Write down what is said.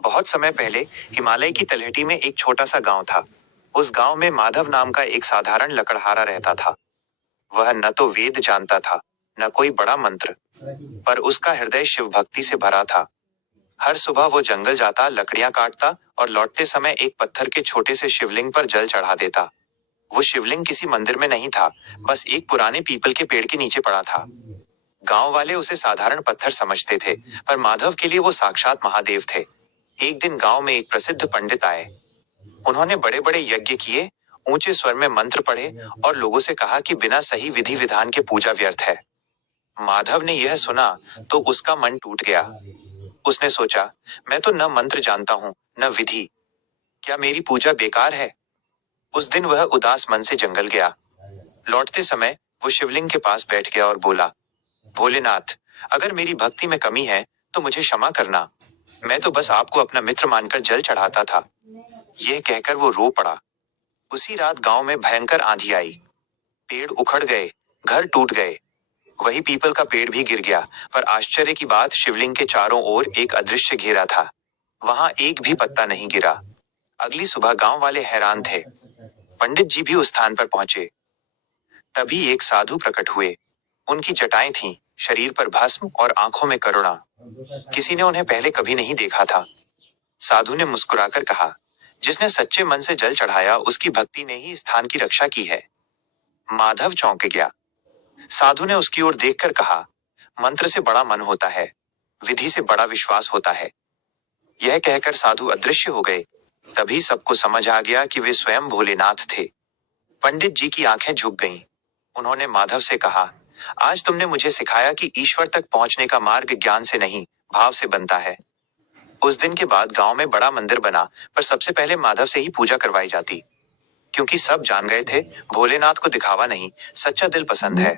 बहुत समय पहले हिमालय की तलहटी में एक छोटा सा गांव था। उस गांव में माधव नाम का एक साधारण लकड़हारा रहता था। वह न तो वेद जानता था, न कोई बड़ा मंत्र, पर उसका हृदय शिव भक्ति से भरा था। हर सुबह वो जंगल जाता, लकड़ियां काटता और लौटते समय एक पत्थर के छोटे से शिवलिंग पर जल चढ़ा देता। वो शिवलिंग किसी मंदिर में नहीं था, बस एक पुराने पीपल के पेड़ के नीचे पड़ा था। गांव वाले उसे साधारण पत्थर समझते थे, पर माधव के लिए वो साक्षात महादेव थे। एक दिन गांव में एक प्रसिद्ध पंडित आए। उन्होंने बड़े बड़े यज्ञ किए, ऊंचे स्वर में मंत्र पढ़े और लोगों से कहा कि बिना सही विधि विधान के पूजा व्यर्थ है। माधव ने यह सुना तो उसका मन टूट गया। उसने सोचा, मैं तो न मंत्र जानता हूँ, न विधि, क्या मेरी पूजा बेकार है? उस दिन वह उदास मन से जंगल गया। लौटते समय वो शिवलिंग के पास बैठ गया और बोला, भोलेनाथ, अगर मेरी भक्ति में कमी है तो मुझे क्षमा करना। मैं तो बस आपको अपना मित्र मानकर जल चढ़ाता था। यह कहकर वो रो पड़ा। उसी रात गांव में भयंकर आंधी आई। पेड़ उखड़ गए, घर टूट गए, वही पीपल का पेड़ भी गिर गया। पर आश्चर्य की बात, शिवलिंग के चारों ओर एक अदृश्य घेरा था। वहां एक भी पत्ता नहीं गिरा। अगली सुबह गांव वाले हैरान थे। पंडित जी भी उस स्थान पर पहुंचे। तभी एक साधु प्रकट हुए। उनकी जटाएं थीं, शरीर पर भस्म और आंखों में करुणा। किसी ने उन्हें पहले कभी नहीं देखा था। साधु ने मुस्कुराकर कहा, जिसने सच्चे मन से जल चढ़ाया उसकी भक्ति ने ही स्थान की रक्षा की है। माधव चौंक गया। साधु ने उसकी ओर देखकर कहा, मंत्र से बड़ा मन होता है, विधि से बड़ा विश्वास होता है। यह कहकर साधु अदृश्य हो गए। तभी सबको समझ आ गया कि वे स्वयं भोलेनाथ थे। पंडित जी की आंखें झुक गईं। उन्होंने माधव से कहा, आज तुमने मुझे सिखाया कि ईश्वर तक पहुंचने का मार्ग ज्ञान से नहीं, भाव से बनता है। उस दिन के बाद गांव में बड़ा मंदिर बना, पर सबसे पहले माधव से ही पूजा करवाई जाती, क्योंकि सब जान गए थे भोलेनाथ को दिखावा नहीं, सच्चा दिल पसंद है।